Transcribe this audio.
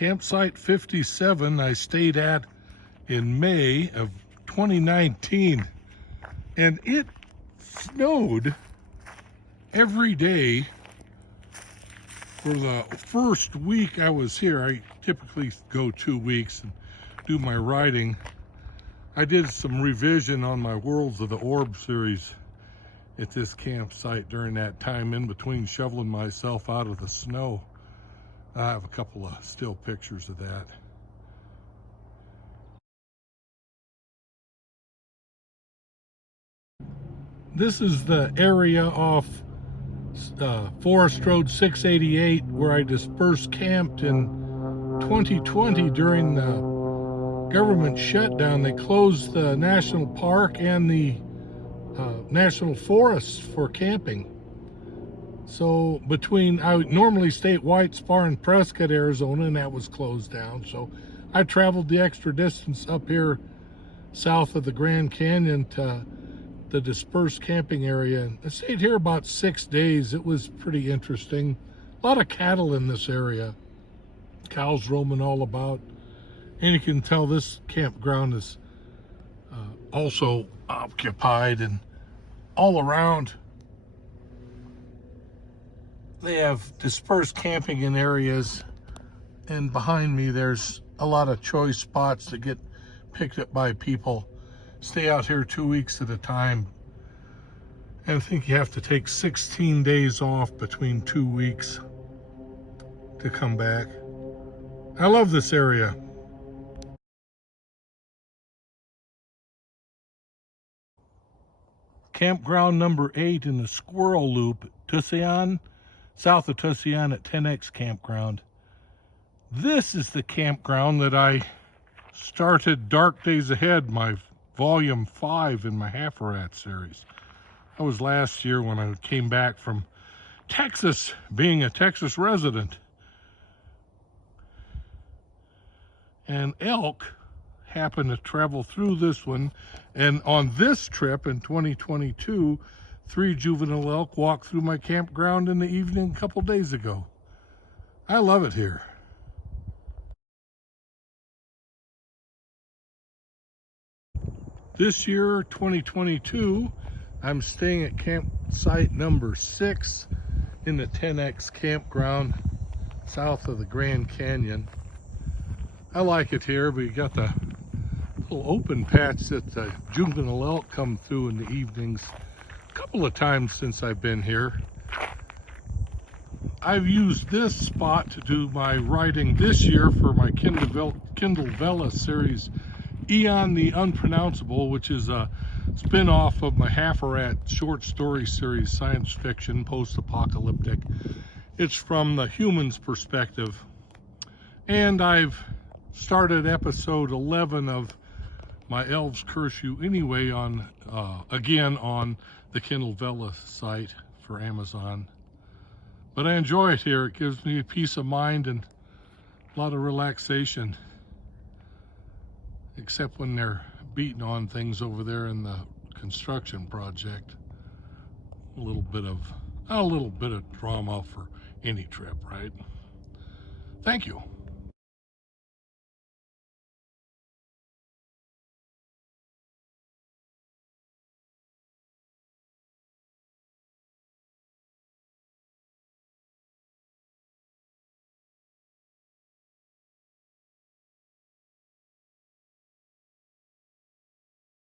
Campsite 57 I stayed at in May of 2019, and it snowed every day for the first week I was here. I typically go 2 weeks and do my writing. I did some revision on my Worlds of the Orb series at this campsite during that time, in between shoveling myself out of the snow. I have a couple of still pictures of that. This is the area off Forest Road 688 where I dispersed camped in 2020 during the government shutdown. They closed the national park and the national forest for camping. So I normally stay at White Spar in Prescott, Arizona, and that was closed down. So I traveled the extra distance up here south of the Grand Canyon to the dispersed camping area. I stayed here about 6 days. It was pretty interesting. A lot of cattle in this area. Cows roaming all about. And you can tell this campground is also occupied, and all around they have dispersed camping in areas, and behind me there's a lot of choice spots that get picked up by people. Stay out here 2 weeks at a time, and I think you have to take 16 days off between 2 weeks to come back. I love this area. Campground number 8 in the Squirrel Loop, Tusayan, south of Tusayan at 10X Campground. This is the campground that I started Dark Days Ahead, my volume 5 in my Half-a-Rat series. That was last year when I came back from Texas, being a Texas resident. And elk happened to travel through this one, and on this trip in 2022, 3 juvenile elk walked through my campground in the evening a couple days ago. I love it here. This year, 2022, I'm staying at campsite number 6 in the 10X campground south of the Grand Canyon. I like it here, but you got the little open patch that the juvenile elk come through in the evenings a couple of times since I've been here. I've used this spot to do my writing this year for my Kindle Vella series, Eon the Unpronounceable, which is a spin-off of my Half-a-Rat short story series, science fiction, post-apocalyptic. It's from the human's perspective. And I've started episode 11 of My Elves Curse You Anyway on again on the Kindle Vella site for Amazon. But I enjoy it here. It gives me peace of mind and a lot of relaxation, except when they're beating on things over there in the construction project. A little bit of drama for any trip, right? Thank you.